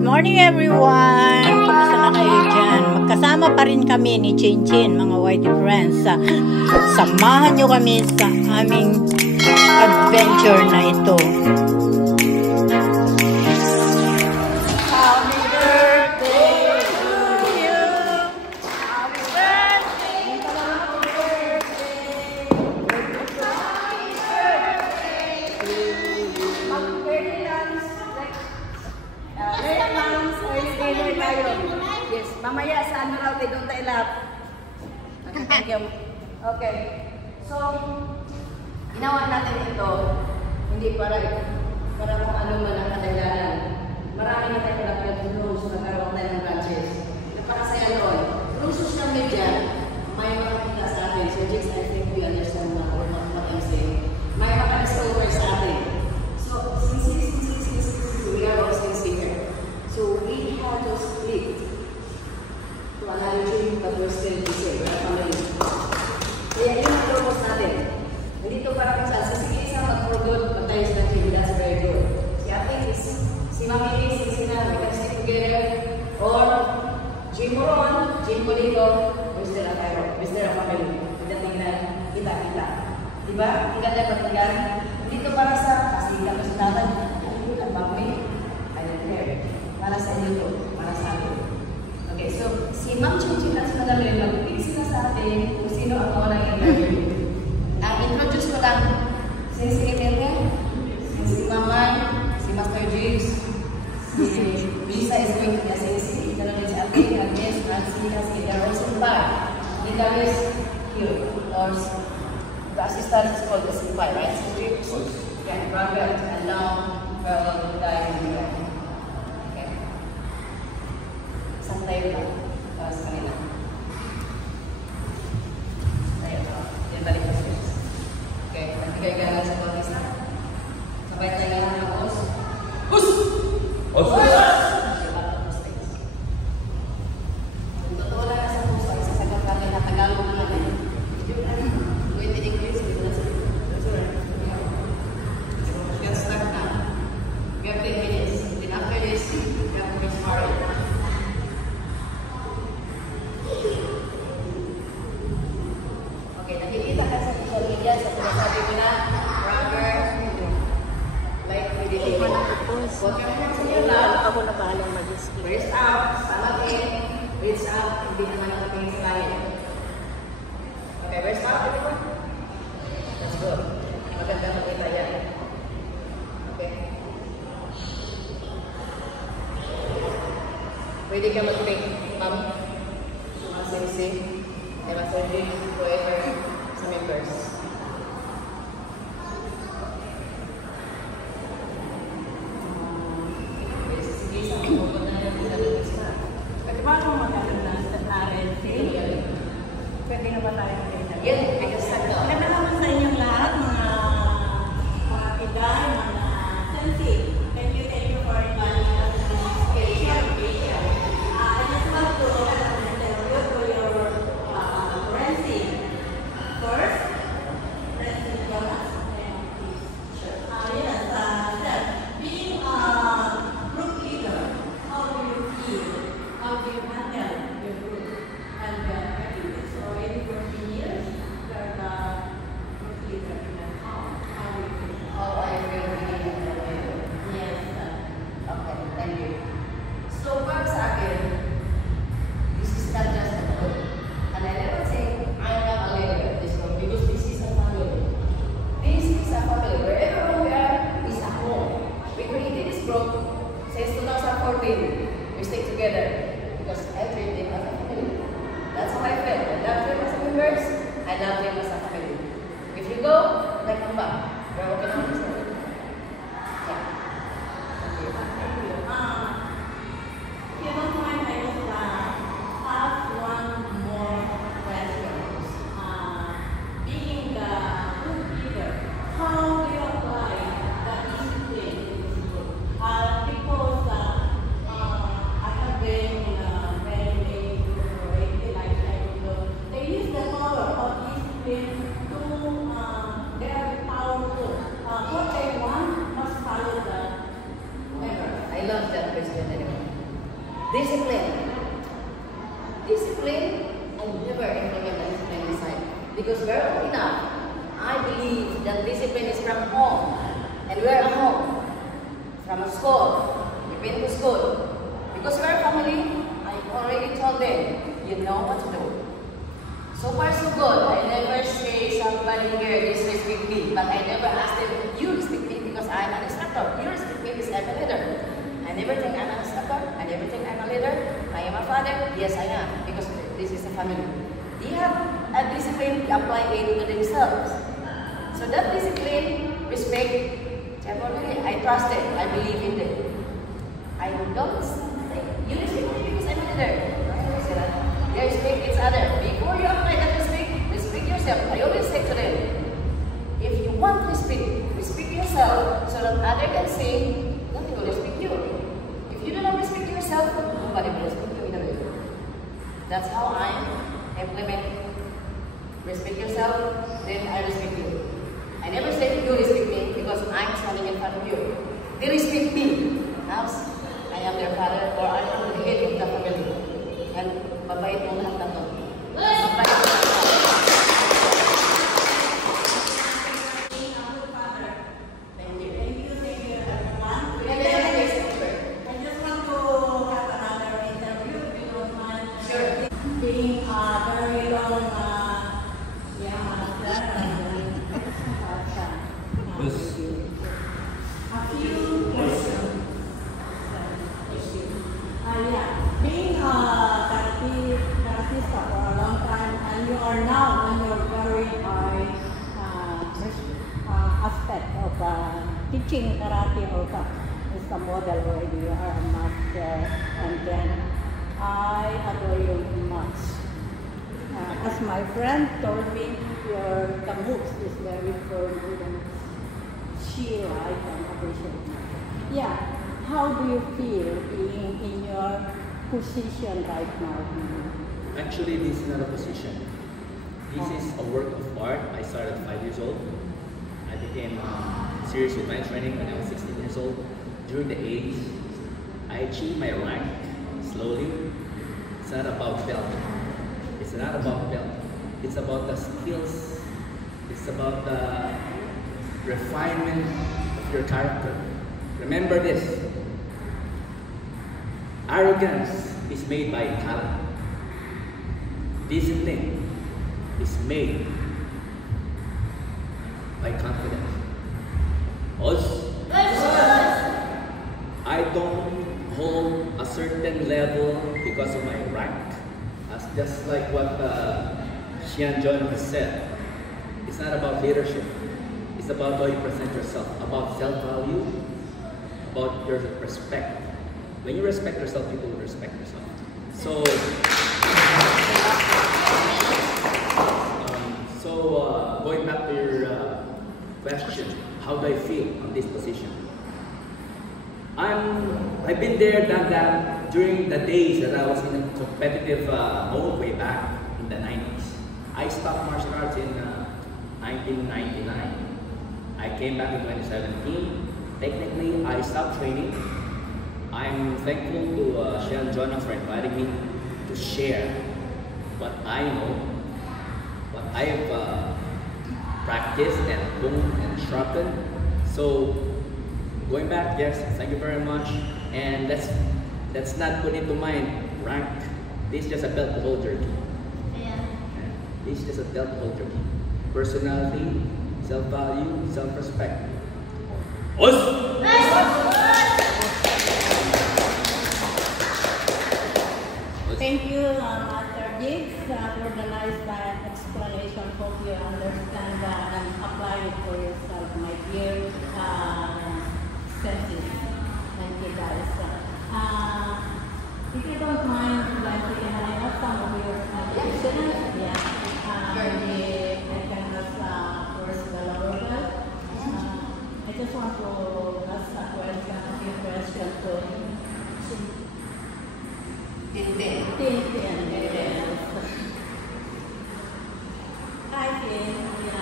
Good morning everyone! Kumusta na kayo dyan? Magkasama pa rin kami ni Chin Chin, mga Whitey friends. Samahan nyo kami sa aming adventure na ito. Happy birthday to you! Happy birthday! Happy birthday! Yes, mamaya sa ano raw, doon tayo lahat. Okay, thank you. Okay. So, ginawa natin ito, hindi para kung ano man ang katagalan. Marami na tayo kalapit ng rules, magkaroon tayo ng branches. Napakasaya noon. Rules kami dyan, may makakita sa atin. So, just I think we understand what I'm saying. May makadiscover sa atin. So, since we are all since here. So, we have to split to another dream, but we're still the same, right? Family. Kaya yun ang purpose natin. Nandito para kung saan, sige isa mag-for good, mag-tayo sa dream, that's very good. Si ate, si Mami Liz, si Sina, we can stick together, or Jim Moron, Jim Bolito, we're still a Cairo, we're still a family. Pagdating na kita-kita. Diba? Ang ganda pagdagan. Nandito para sa, kasi kami sa naman, ang Mami, I don't care. Para sa inyo to, para sa atin. Okay, so si Ma'am Chin at si Madam Lela, mag-pick sila sa atin kung sino ang kawalang interview. Introduce ko lang si Emelia, si Mamay, si Master James, si Lisa is going to be assisting, si Ate, Agnes, Nancy, si Darose, and Bar. Linda is here, or the assistant is called the C5, right? So three persons. Okay, Robert, and now, well, Diane, and tayo lang para sa kanila. Tayo ito. Yan balik ko sila. Okay. Nagbigay-galan sa mga isa. Sabay tayo lang ng os. Os! Os! Kung totoo lang sa puso, ay sasagot natin na Tagalog natin. Wait in English. Get stuck now. We have 10 minutes. And after this, we have to be smart. Nakikita ka sa social media, sa sinasabi ko na rubber, like with the baby. Huwag ka naman sa iyo lang. Ako na bahalang mag-ski. Breathe out, stomach in, breathe out, hindi naman ang ating sky. Okay, breathe out, everyone. Let's go. Maganda makita yan. Okay. Pwede ka mag-take, ma'am. Sumasing-sing. Master James, whoever sa members. Sige, sa pagpapot na yung pinag-ibig na. Pwede ba akong mag-alas sa RNC? Pwede na ba tayo mag-alas? Yan, because sakto. Maganda naman sa inyong lahat, mga piday, mga sensi. Thank you for inviting us to this occasion. I just want to tell you for your first, President Jonas, yes, Seth, being a group leader, how do you feel? How do you handle your group? And I think it's already 14 years you're the group leader in that house. How do you feel? Oh, I feel really good. Yes, Okay, thank you. So, para sa akin, this is not just a book. And I never say, I am a leader of this book, because this is a family. This is a family. Wherever we are, is a home. We created this group since 2014. We stick together because I treat them as a family. That's how I feel. I love them as a members. I love them as a family. If you go, then come back. We're open on this. Yeah. Thank you. thank you. If you don't mind, I just ask one more question. Being the group leader, how do you apply the discipline in this group? Because I have been in a very late group, like they use the power of discipline to they are powerful. What they want must follow the member. I love that question anyway. Discipline. Discipline, I never implement the discipline inside. Because we're old enough. I believe that discipline is from home. And we're at home. From school. We've been to school. Because we're a family, I already told them, you know what to do. So far so good. I never say somebody here disrespect me. But I never ask them, you respect me because I'm an instructor. You respect me because I'm a leader. I never think I'm an instructor. I never think I'm a leader. I am a father. Yes, I am. Because this is a family. They have a discipline to apply it to themselves. So that discipline, respect, I trust them. I believe in them. I don't say, you respect me because I'm a leader. You respect each other. Before you apply that respect yourself. I always say to them, if you want respect, respect yourself so that others can say, nothing will respect you. If you do not respect yourself, nobody will respect you in a way. That's how I implement. Respect yourself, then I respect you. I never say you respect me because I'm standing in front of you. They respect me. Now, I am their father or I am the head of the family. And babait mo lahat ng to. Being very long, a few questions. Being a karatista for a long time, and you are now on your very high aspect of teaching karate also. It's a model already. You are a master, and then I adore you much. As my friend told me, the moves is very firm and she I can appreciate. Yeah, how do you feel being in your position right now? Actually, this is not a position. This is a work of art. I started at 5 years old. I became serious with my training when I was 16 years old. During the 80s, I achieved my rank slowly. It's not about belt. It's not about belt. It's about the skills. It's about the refinement of your character. Remember this. Arrogance is made by talent. Discipline is made by confidence. Also, I don't hold a certain level because of my rank. That's just like what Xian John has said. It's not about leadership. It's about how you present yourself, about self-value, about your respect. When you respect yourself, people will respect yourself. So, going back to your question, how do I feel on this position? I've been there, done that during the days that I was in a competitive mode way back in the 90s. I stopped martial arts in 1999. I came back in 2017. Technically, I stopped training. I'm thankful to Xian Jonah for inviting me to share what I know, what I have practiced and honed and sharpened. So, going back, yes, thank you very much. And let's not put into mind rank. This is just a belt to hold your key. Yeah. This is just a belt to hold your key. Personality, self-value, self-respect. Thank you, Master Diggs, for the nice explanation. Hope you understand and apply it for yourself, my dear senses. Thank you, guys. If you don't mind, like, I have some of your listeners. Yeah. Maybe I can ask first the Laura. I just want to ask a few questions to Tintin. I think,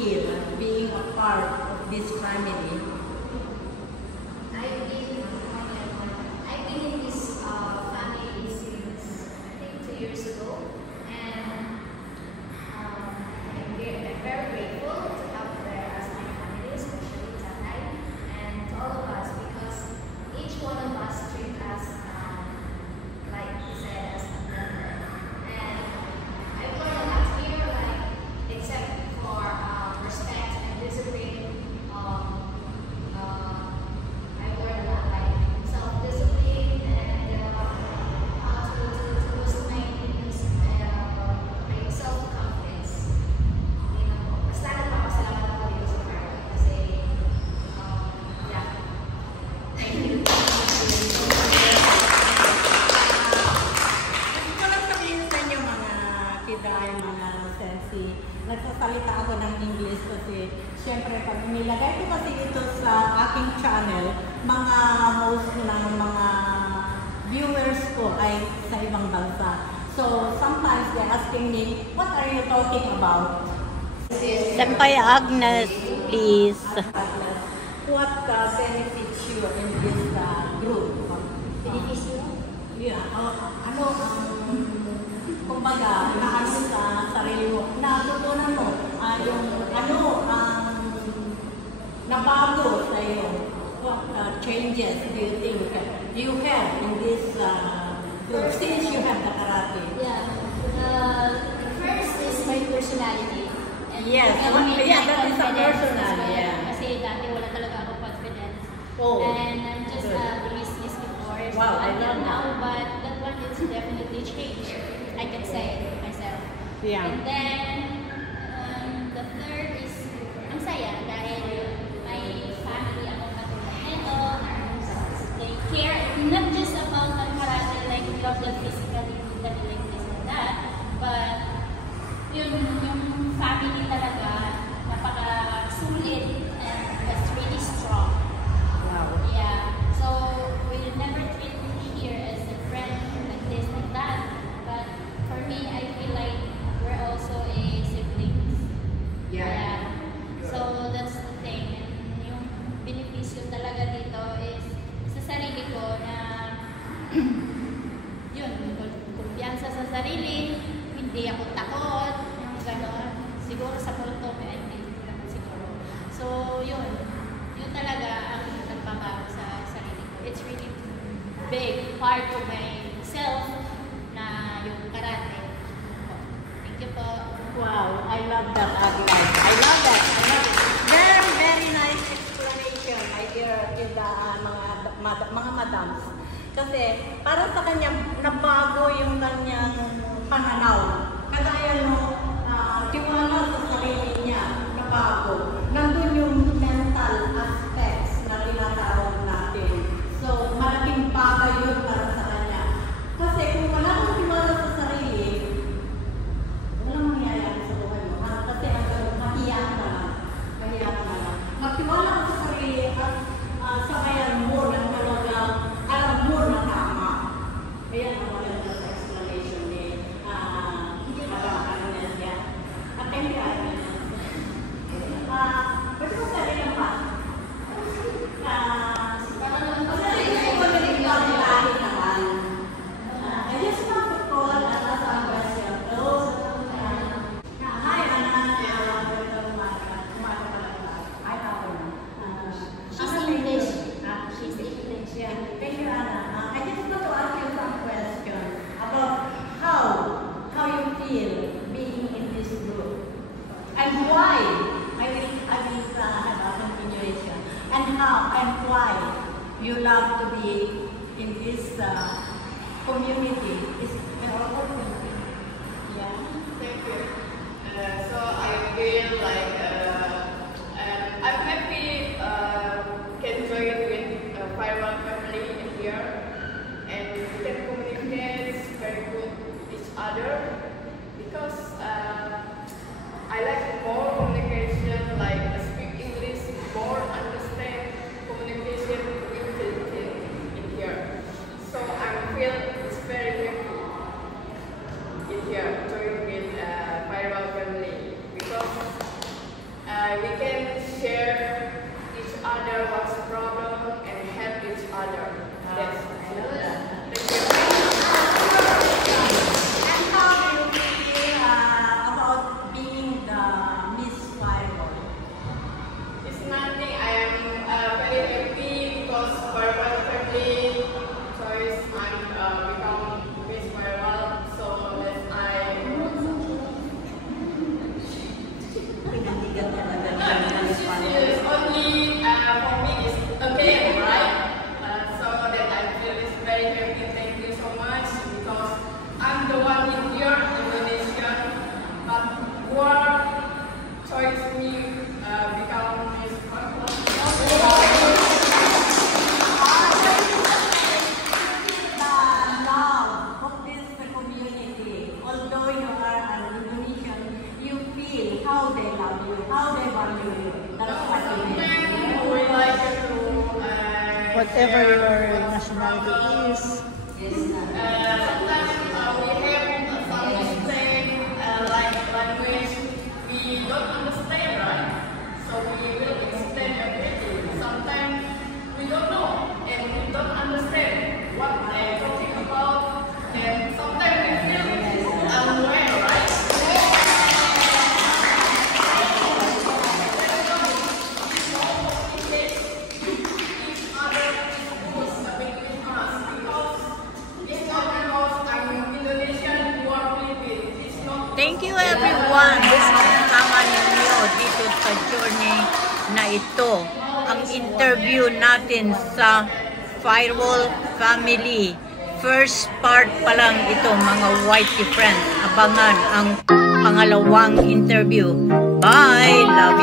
feel being a part of this family? I've been in this family since I think 2 years ago, and I'm very grateful to have there as my family, especially Tanay, and to all of us, because each one of us treat us like he said, as a member. And I've learned a lot here, like except for respect and discipline. I've learned a lot, like self-discipline and how to boost my self-confidence. You know, basta nagpapasalamat ako dito sa Carla kasi, yeah. Thank you. Gusto ko lang sabihin sa inyo mga kiday, mga sensi, nagsasalita ako ng English kasi syempre pag nilagay ko kasi ito sa aking channel, mga most ng mga viewers ko ay sa ibang bansa. So sometimes they're asking me, what are you talking about? Senpai Agnes, please. What benefits you in this group? Benefits mo? Yeah, kumbaga, naano sa sarili mo, natutunan mo, yung nabago sa iyo. What changes do you think you have in this group since you have the karate? Yeah. First is my personality. And Yes, developing yeah, my that is a confidence personal, as well. yeah. Kasi dati wala talaga ako confidence. Oh, And I'm just good. the business before. So Wow, I until love now, but that one is definitely changed. I can say it myself. Yeah. And then the third is ang saya dahil my family ako katulad nito. They care not just about the karate, like we love the physically, mentally, like this and that, but yung family talaga napaka-sulit and was really strong. Wow. Yeah. So we never treat me here as a friend like this, like that. But for me, I feel like we're also a siblings. Yeah. So that's the thing. And yung benepisyo talaga dito is sa sarili ko na yun, kumpiyansa sa sarili, hindi ako takot, yung gano'n. Siguro sa kulto, may hindi naman siguro. So yun talaga ang nagbabago sa sarili ko. It's really big part of myself na yung karate. Thank you po. Wow, I love that, Agnes. I love that. I love it. Very, very nice explanation, my dear mga madams. Kasi para sa kanya, nabago yung kanyang pananaw. Kagaya no, tiwala sa sarili niya, nabago. Nandun yung mental aspects na tinatawag natin. So, malaking bagay yun para sa kanya. Kasi kung wala kang tiwala sa sarili, walang mangyayari sa buhay mo. Kasi mahiya ka lang. Magtiwala ka sa sarili at sabayan mo ng talagang alam mo na tama. Kaya ang maganda sa explanation ni Madam Agnes yan. At thank you, Agnes. Pwede ko sabi lang pa. I just want to call and ask a question. Hi, She's English. She's English. Yeah, thank you, Anna. I just want to ask you some questions about how you feel being in this group and why. I will have a continuation and how and why you love to be in this community. Yeah. Thank you. So I feel like I'm happy can join with Fireman family here, and we can communicate very good with each other because I like more communication, like speak English, more understand communication with in here. So I feel it's very happy. how they love you, how they value you. That's what it is. We like to Whatever your nationality is. Yes, sometimes we have some mistake like language we don't understand, right? So we will explain everything. Sometimes we don't know and we don't understand what they're talking about, and sometimes we feel unaware, right? Thank you everyone. Sama ninyo dito sa journey na ito. Ang interview natin sa Firewall family. First part pa lang ito, mga Whitey friends. Abangan ang pangalawang interview. Bye! Love